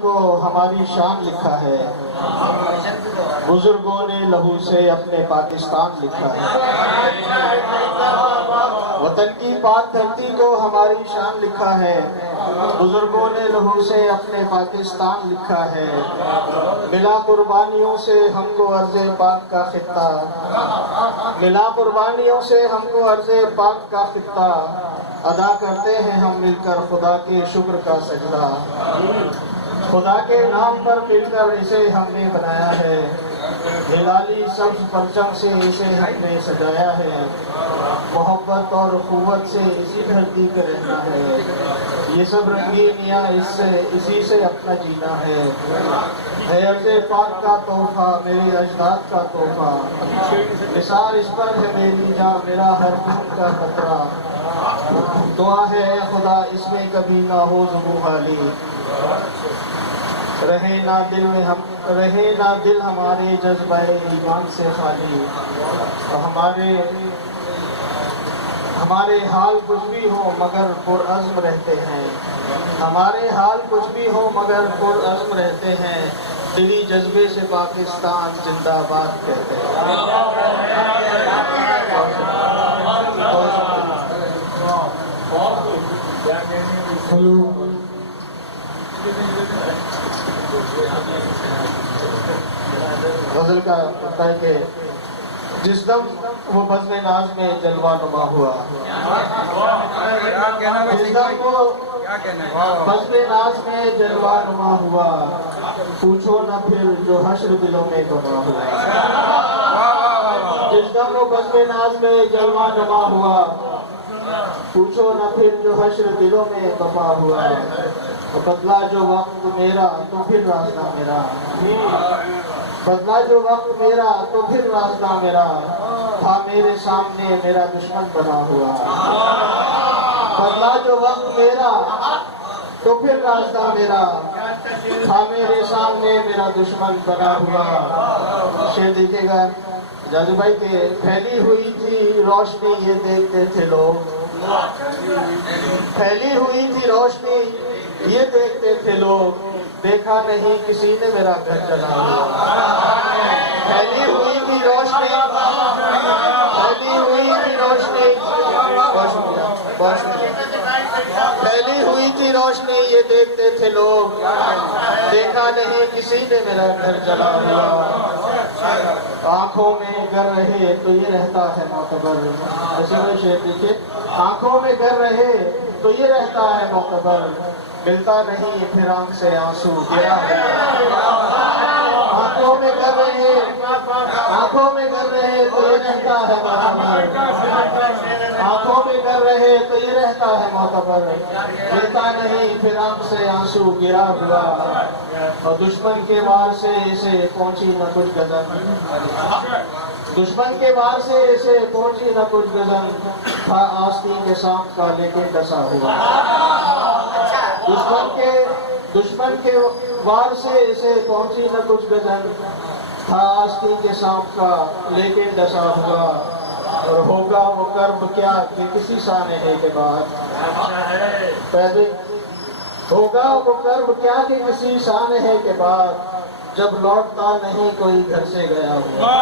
کو ہماری شان لکھا ہے، بزرگوں نے لہو سے اپنے پاکستان لکھا ہے۔ وطن کی پاک دھرتی کو ہماری شان لکھا ہے، بزرگوں نے لہو سے اپنے پاکستان لکھا ہے۔ ملا قربانیوں سے ہم کو عرض پاک کا خطہ، ملا قربانیوں سے ہم کو عرض پاک کا خطہ، ادا کرتے ہیں ہم مل کر خدا کے شکر کا سجدہ۔ خدا کے نام پر مل کر اسے ہم نے بنایا ہے، ہلالی سبز پرچم سے اسے ہم نے سجایا ہے۔ محبت اور قوت سے اسی دھرتی پہ رہنا ہے، یہ سب رنگینیاں اسی سے اپنا جینا ہے۔ عرض پاک کا تحفہ میرے اجداد کا تحفہ، نثار اس پر ہے میری جاں میرا ہر خون کا قطرہ۔ دعا ہے اے خدا اس میں کبھی نہ ہو ظلم حالی، رہے نہ دل ہمارے جذبہ ایمان سے خالی۔ ہمارے حال کچھ بھی ہو مگر پرعزم رہتے ہیں، ہمارے حال کچھ بھی ہو مگر پرعزم رہتے ہیں، دلی جذبے سے پاکستان زندہ باد کہتے ہیں۔ غزل کا ہوتا ہے کہ جس دم وہ بزم ناز میں جلوہ نما ہوا، جس دم وہ بزم ناز میں جلوہ نما ہوا، پوچھو نہ پھر جو حشر دلوں میں گما ہوا۔ جس دم وہ بزم ناز میں جلوہ نما ہوا، پوچھو نہ پھر جو حشر دلوں میں گما ہوا۔ بدلا جو وقت میرا تو پھر راستہ میرا، بدلا جو وقت میرا تو پھر راستہ میرا، تھا میرے سامنے میرا دشمن بنا ہوا۔ بدلا جو وقت میرا تو پھر راستہ میرا، تھا میرے سامنے میرا دشمن بنا ہوا۔ شعر دیکھے گا جاجو بھائی کہ پھیلی ہوئی تھی روشنی یہ دیکھتے تھے لوگ، پھیلی ہوئی تھی روشنی یہ دیکھتے تھے لوگ، دیکھا نہیں کسی نے میرا گھر جلا ہوا۔ پھیلی ہوئی تھی روشنی، پھیلی ہوئی تھی روشنی، پھیلی ہوئی تھی روشنی یہ دیکھتے تھے لوگ، دیکھا نہیں کسی نے میرا گھر جلا ہوا۔ آنکھوں میں گر رہے تو یہ رہتا ہے معتبر، ایسے میں شعر دیکھیے، آنکھوں میں گر رہے تو یہ رہتا ہے معتبر، ملتا نہیں پھر آنکھ سے آنسو گرا ہوا۔ آنکھوں میں گر رہے، آنکھوں میں گر رہے تو یہ رہتا ہے معتبر، آنکھوں میں گر رہے تو یہ رہتا ہے معتبر، ملتا نہیں پھر آنکھ سے آنسو گرا ہوا۔ اور دشمن کے وار سے اسے پہنچی نہ کچھ غزل، دشمن کے وار سے اسے پہنچی نہ کچھ غزل، تھا آستین کے سانپ کا لیکن ڈسا ہوا۔ دشمن کے وار سے اسے پہنچی نہ کچھ غزل، تھا آستین کے سانپ کا لیکن ڈسا ہوا۔ اور ہوگا وہ کرب کیا کہ کسی سانحے کے بعد، ہوگا وہ کرب کیا کہ کسی سانحے کے بعد، جب لوٹتا نہیں کوئی گھر سے گیا ہوا۔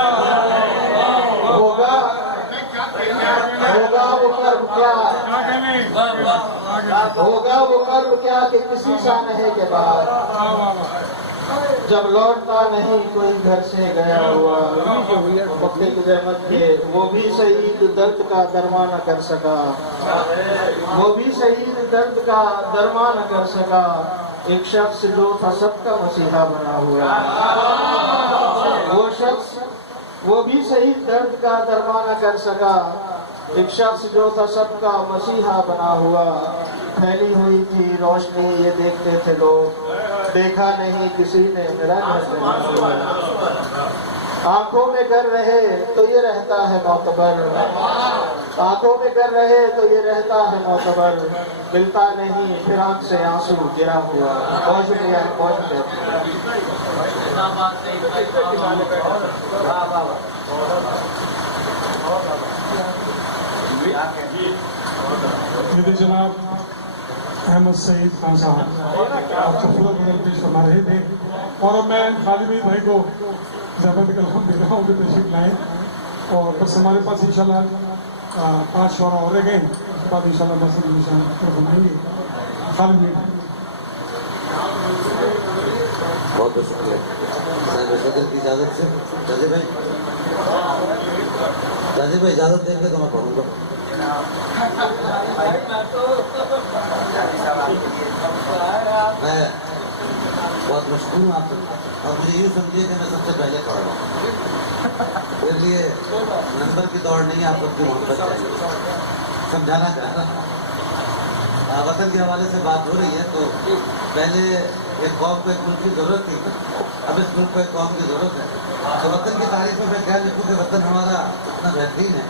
ہوگا وہ کرب کیا، ہوگا وہ کرب کیا کہ کسی سانحے کے بعد، جب لوٹتا نہیں کوئی گھر سے گیا ہوا۔ وقت کی رحمت کے وہ بھی شہید درد کا درمان نہ کر سکا، وہ بھی شہید درد کا درمان نہ کر سکا، ایک شخص جو تھا سب کا مسیحا بنا ہوا۔ وہ شخص وہ بھی شہید درد کا درمان نہ کر سکا، ایک شخص جو تھا سب کا مسیحا بنا ہوا۔ پھیلی ہوئی تھی روشنی یہ دیکھتے تھے لوگ، دیکھا نہیں کسی نے میرا گھر جلا ہوا۔ آنکھوں میں گر رہے تو یہ رہتا ہے معتبر، آنکھوں میں گر رہے تو یہ رہتا ہے معتبر، ملتا نہیں پھر آنکھ سے آنسو گرا ہوا۔ بہت شکریہ، بہت شکریہ۔ جناب احمد سعید خان صاحب آپ خوبصورت نظر پیش فرما رہے تھے، اور اب میں خالد میر بھائی کو زیادہ کلام دے رہا ہوں کہ تشریف لائیں، اور بس ہمارے پاس انشاءاللہ 5 شعراء اور رہ گئے ہیں، اس کے بعد انشاءاللہ مسجد نشان فرمائیں گے۔ خالد میر بہت بہت شکریہ صاحب صدر کی اجازت سے۔ جازی بھائی اجازت دیں گے تو میں پڑھوں گا۔ میں بہت مشکور ہوں آپ سے، اور مجھے یوں سمجھیے کہ میں سب سے پہلے پڑھ رہا ہوں، اس لیے نمبر کی دوڑ نہیں ہے، آپ سب کی محبت چاہیے۔ سمجھانا چاہتا ہوں، وطن کے حوالے سے بات ہو رہی ہے تو پہلے ایک قوم کو ایک ملک کی ضرورت تھی، اب اس ملک کو ایک قوم کی ضرورت ہے۔ تو وطن کی تعریف میں کیا لکھوں کہ وطن ہمارا اتنا بہترین ہے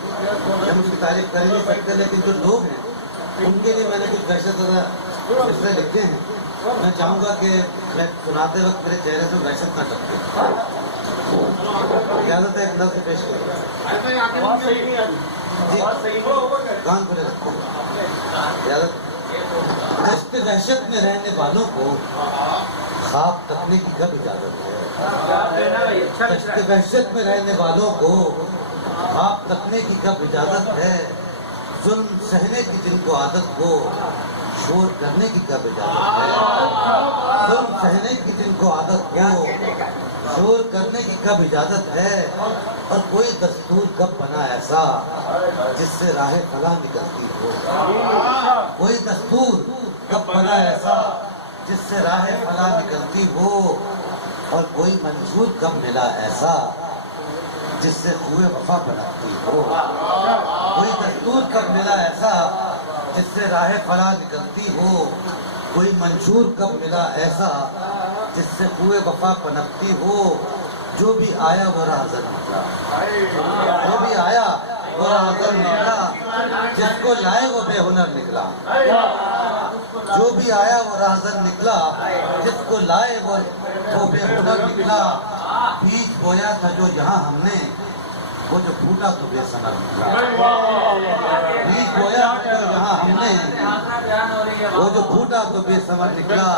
کہ ہم اس کی تعریف کر ہی نہیں سکتے، لیکن جو لوگ ہیں ان کے لیے میں نے کچھ وحشت زدہ فیصلے لکھے ہیں۔ میں چاہوں گا کہ میں سناتے وقت میرے چہرے سے وحشت نہ ٹپکے۔ اجازت ہے ایک لفظ پیش کروں؟ جی کان کھلے رکھتے ہیں۔ اجازت؟ دشت وحشت میں رہنے والوں کو خواب تکنے کی کب اجازت ہے؟ دشت وحشت میں رہنے والوں کو خواب تکنے کی کب اجازت ہے؟ ظلم سہنے کی جن کو عادت ہو شور کرنے کی کب اجازت ہے؟ ظلم سہنے کی جن کو عادت ہو شور کرنے کی کب اجازت ہے؟ اور کوئی دستور کب بنا ایسا جس سے راہ فلاح نکلتی ہو؟ کوئی دستور کب بنا ایسا جس سے راہ فلاح نکلتی ہو؟ اور کوئی منظور کب ملا ایسا جس سے خوئے وفا بناتی ہو؟ کوئی دستور کب ملا ایسا جس سے راہ فلاح نکلتی ہو؟ کوئی منشور کب ملا ایسا جس سے خوئے وفا پنپتی ہو؟ جو بھی آیا وہ راہزن نکلا، جو بھی آیا وہ راہزن نکلا، جس کو لائے وہ بے ہنر نکلا۔ جو بھی آیا وہ راہزن نکلا، جس کو لائے وہ بے ہنر نکلا۔ بیج بویا تھا جو یہاں ہم نے، وہ جو پھوٹا تو بے ثمر نکلا۔ بیج بویا تھا جو یہاں ہم نے، وہ جو پھوٹا تو بے ثمر نکلا۔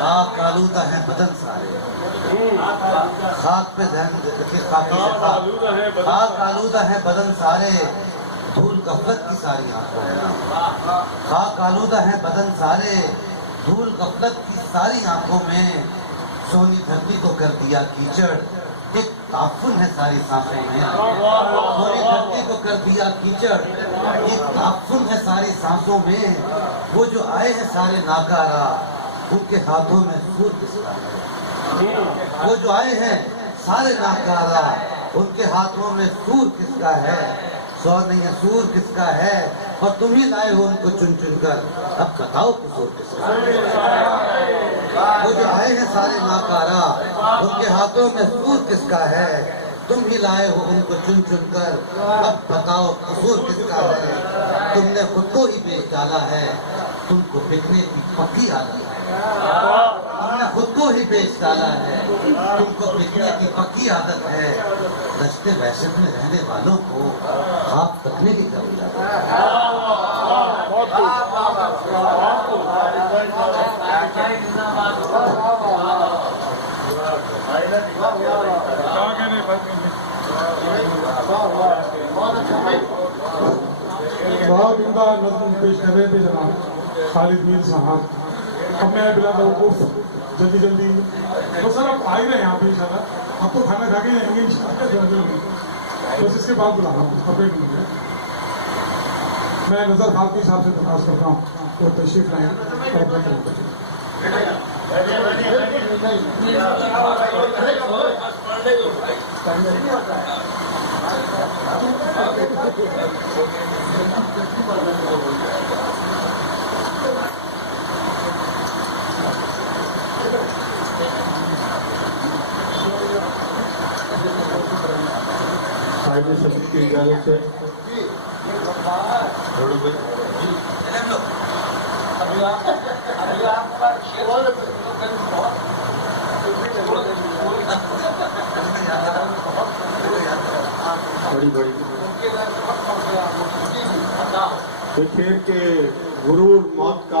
خاک آلودہ ہے بدن سارے، خاک پہ ذہن خاک آلودہ ہے بدن سارے، دھول غفلت کی ساری آنکھوں میں۔ خاک آلودہ ہے بدن سارے، دھول غفلت کی ساری آنکھوں میں۔ سونی دھرتی کو کر دیا کیچڑ، ایک تعفن ہے ساری سانسوں میں۔ سونی دھرتی کو کر دیا کیچڑ، ایک تعفن ہے ساری سانسوں میں۔ وہ جو آئے ہیں سارے ناکارہ، ان کے ہاتھوں میں سور کس کا ہے؟ وہ جو آئے ہیں سارے ناکارہ، ان کے ہاتھوں میں سور کس کا ہے؟ سور نہیں ہے سور کس کا ہے؟ اور تم ہی لائے ہو ان کو چن چن کر، اب بتاؤ قصور کس کا ہے؟ وہ جو آئے ہیں سارے ناکارہ، ان کے ہاتھوں میں سور کس کا ہے؟ تم ہی لائے ہو ان کو چن چن کر، اب بتاؤ قصور کس کا ہے؟ تم نے خود کو ہی بیچ ڈالا ہے، تم کو بکنے کی پکی عادت ہے۔ تم نے خود کو ہی بیچ ڈالا ہے، تم کو بکنے کی پکی عادت ہے۔ دشت وحشت میں رہنے والوں کو خواب تکنے کی کب اجازت ہے؟ بہت عمدہ نظم پیش کر رہے تھے جناب خالد میر صاحب۔ اب میں بلا توقف جلدی جلدی بس سر آپ آ ہی رہے ہیں یہاں پہ انشاءاللہ، آپ تو کھانا کھا کے جائیں گے انشاءاللہ، بس اس کے بعد بلا رہا ہوں اب ایک منٹ۔ میں نظر خالقی صاحب سے درخواست کرتا ہوں وہ تشریف لائیں اور اپنا کلام کریں۔ صاحب سبھی کی اجازت سے بڑی بڑی دیکھیے کہ غرور موت کا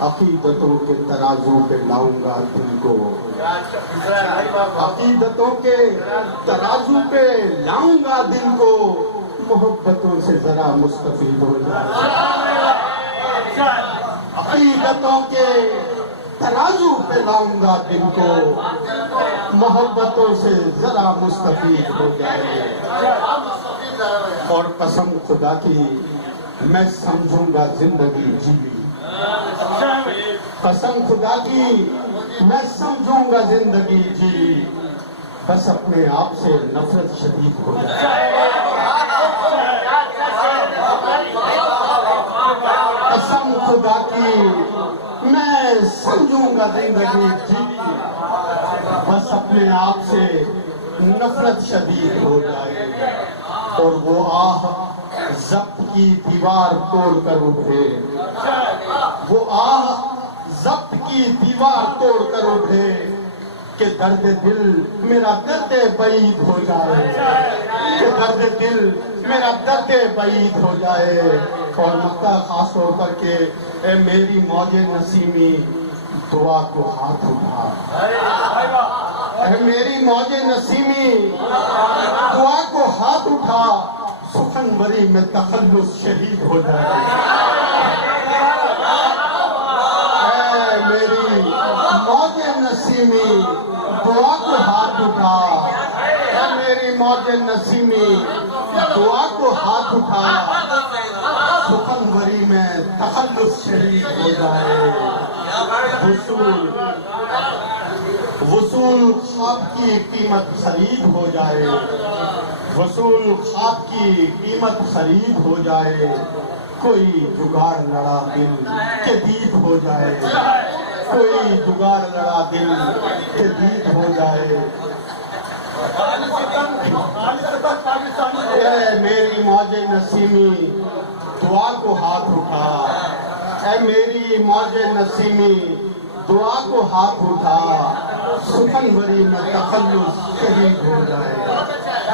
عقیدتوں کے ترازو پہ لاؤں گا دل کو، عقیدتوں کے ترازو پہ لاؤں گا دل کو، محبتوں سے ذرا مستفید ہو جائے، عقیدتوں کے ترازو پہ لاؤں گا دل کو، محبتوں سے ذرا مستفید ہو جائے، اور قسم خدا کی میں سمجھوں گا زندگی جی، قسم خدا کی میں سمجھوں گا زندگی جی، بس اپنے آپ سے نفرت شدید ہو جائے، قسم خدا کی میں سمجھوں گا زندگی جی، بس اپنے آپ سے نفرت شدید ہو جائے، اور وہ آہ ضبط کی دیوار توڑ کر اٹھے، وہ آہ ضبط کی دیوار توڑ کر اٹھے، کہ درد دل میرا درد بعید ہو جائے، کہ درد دل میرا درد بعید ہو جائے، اور مکہ خاص طور پر کہ اے میری موج نسیمی دعا کو ہاتھ اٹھا، اے میری موج نسیمی دعا کو ہاتھ اٹھا، سخنوری میں تخلص شہید ہو جائے، اے میری موج نسیمی دعا کو ہاتھ اٹھا، اے میری موج نسیمی دعا کو ہاتھ اٹھا، سخنوری میں تخلص شہید ہو جائے، وصول خواب کی قیمت خرید ہو جائے، وصول خواب کی قیمت خرید ہو جائے، کوئی جگاڑ لڑا دل کہ دید ہو جائے، کوئی جگاڑ لڑا دل کہ دید ہو جائے، اے میری موج نسیمی دعا کو ہاتھ اٹھا، اے میری موج نسیمی دعا کو ہاتھ اٹھا، سخنوری میں تخلص شہید ہو جائے،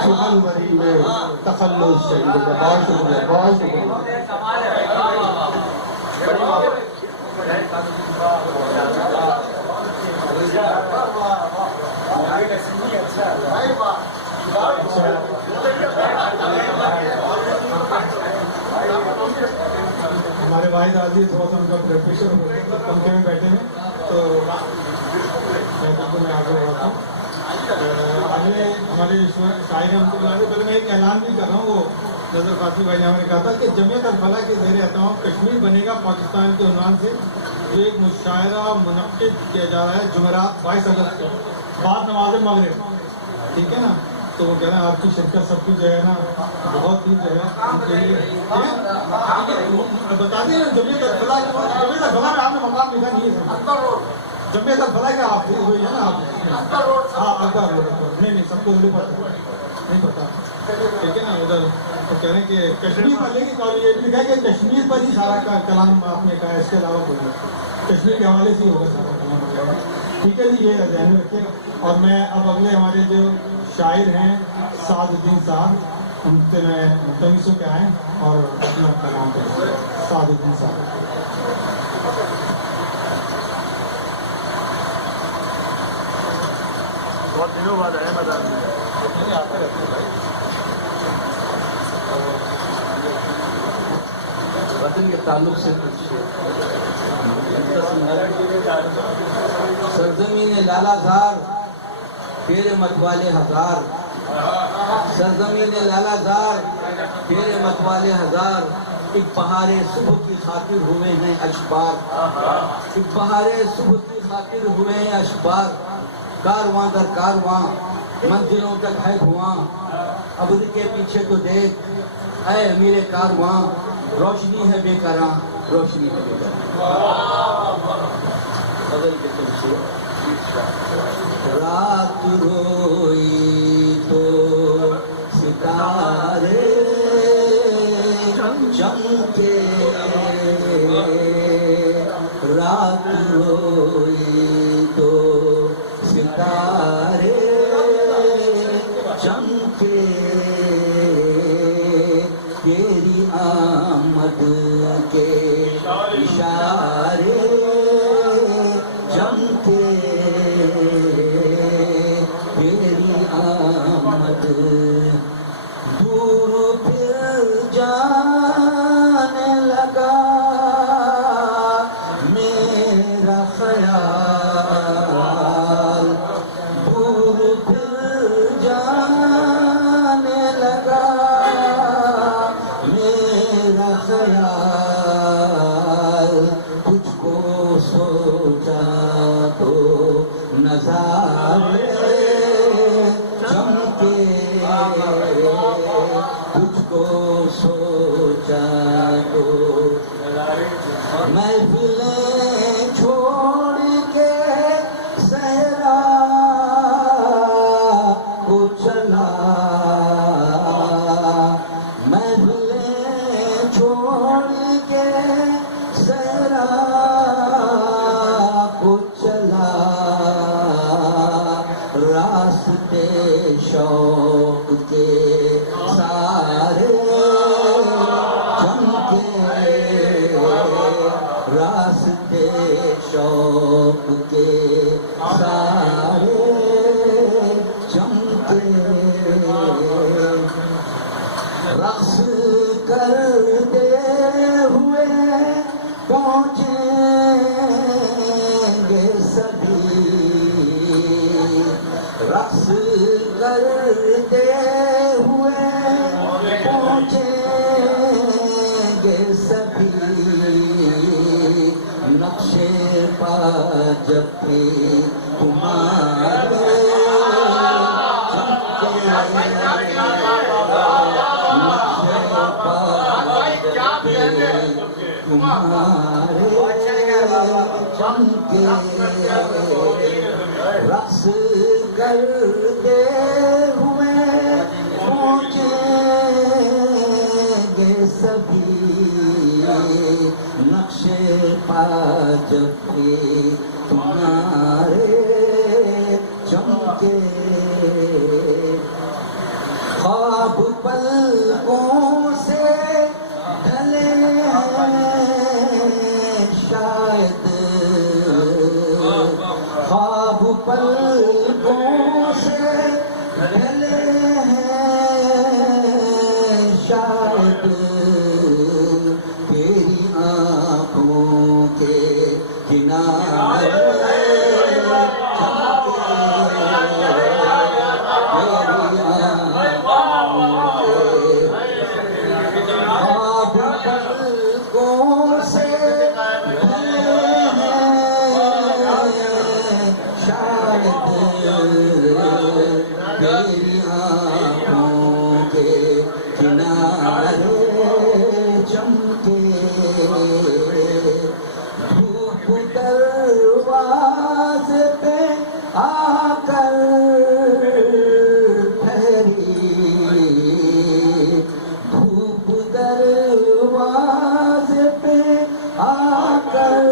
سخنوری میں تخلص شہید ہو جائے۔ بہت شکریہ، بہت شکریہ۔ ہمارے واحد عزیز تھوڑا سا ان کا بلڈ پریشر پنکھے میں بیٹھے ہیں، تو میں آگے بڑھتا ہوں۔ آگے ہمارے شاعر ہم کو پہلے میں ایک اعلان بھی کر رہا ہوں، وہ نظر فاطمی بھائی نے ہمیں کہا تھا کہ جمعیت الفلاح کے زیر اہتمام کشمیر بنے گا پاکستان کے عنوان سے جو ایک مشاعرہ منعقد کیا جا رہا ہے جمعرات 22 اگست کو بعد نماز مغرب، ٹھیک ہے نا؟ تو وہ کہہ رہے ہیں آپ کی شرکت سب کی جو ہے نا بہت ہی جو ہے ان کے لیے بتا دیں جمعیت الفلاح میں آپ نے مقام لکھا نہیں ہے، جمعیت الفلاح کا آپ ہوئی ہے نا آپ؟ ہاں اکبر روڈ، نہیں سب کو نہیں پتا، ٹھیک ہے نا؟ ادھر تو کہہ رہے ہیں کہ کشمیر پر، لیکن یہ بھی لکھا ہے کہ کشمیر پر ہی سارا کلام آپ نے کہا ہے، اس کے علاوہ کوئی نہیں، کشمیر کے حوالے سے ہی ہوگا سارا کلام وغیرہ، ٹھیک ہے جی؟ یہ ذہن میں رکھیں۔ اور میں اب اگلے ہمارے جو شاعر ہیں سعد الدین صاحب، ان سے میں ملتمس ہوں کہ آئیں اور اپنا کلام کریں۔ سعد الدین صاحب بہت دنوں بعد آئے میدان میں، آتے رہتے ہیں۔ وطن کے تعلق سے کچھ سرزمین لالا زار پیر متوالے ہزار، سرزمین لالا زار پیر متوالے ہزار، ایک بہار صبح کی خاطر ہوئے ہیں اشبار، ایک بہار صبح کی خاطر ہوئے ہیں اشبار، کارواں در کارواں منزلوں تک ہے دھواں، ابر کے پیچھے تو دیکھ اے امیر کارواں، روشنی ہے بے کراں، روشنی ہے بے کراں۔ بدل کے تم سے رات روئی تو ستارے چمکے، رات روئی تو ستارے چمکے، تیری آمد کے اشارے کرتے ہوئے پہنچیں گے سبھی نقشے پا جب بھی تمہارے چمکے نقشے پا جب بھی تمہارے چمکے رقص کرتے ہوئے پہنچیں گے سبھی نقشے پا جب بھی تمہارے چمکے خواب پلکوں سے ڈھلے شاید خواب پلکوں سے ڈھلے شاید تیری آنکھوں کے کنارے تیری آنکھوں کے کنارے چمکے دھوپ دروازے پہ آ کر ٹھہری دھوپ دروازے پہ آ کر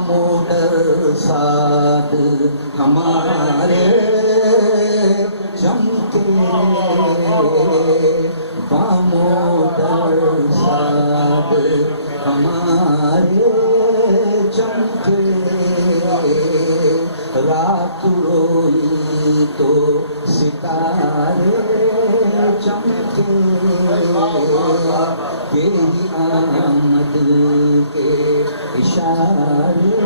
موٹر ساتھ ہمارے چمکے موٹر ساتھ ہمارے چمکے رات روئی تو ستارے چمکے تیری آمد کے اشارے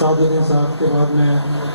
سعد الدین صاحب کے بعد میں